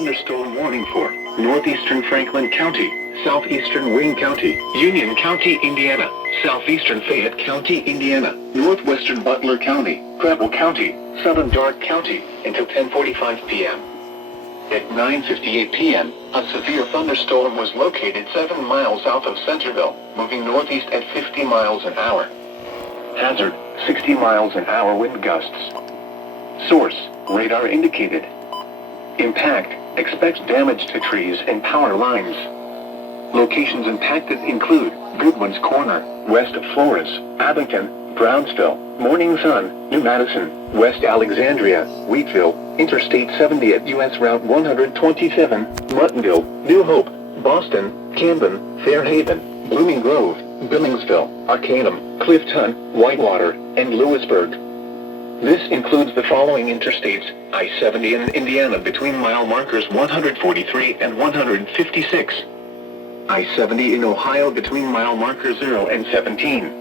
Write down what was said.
thunderstorm warning for northeastern Franklin County, southeastern Wayne County, Union County, Indiana, southeastern Fayette County, Indiana, northwestern Butler County, Preble County, southern Darke County, until 10:45 p.m. At 9:58 p.m., a severe thunderstorm was located 7 miles south of Centerville, moving northeast at 50 miles an hour. Hazard, 60 miles an hour wind gusts. Source, radar indicated. Impact, expect damage to trees and power lines. Locations impacted include Goodwin's Corner, west of Flores, Abington, Brownsville, Morning Sun, New Madison, West Alexandria, Wheatville, Interstate 70 at U.S. Route 127, Muttonville, New Hope, Boston, Camden, Fairhaven, Blooming Grove, Billingsville, Arcanum, Clifton, Whitewater, and Lewisburg. This includes the following interstates: I-70 in Indiana between mile markers 143 and 156. I-70 in Ohio between mile markers 0 and 17.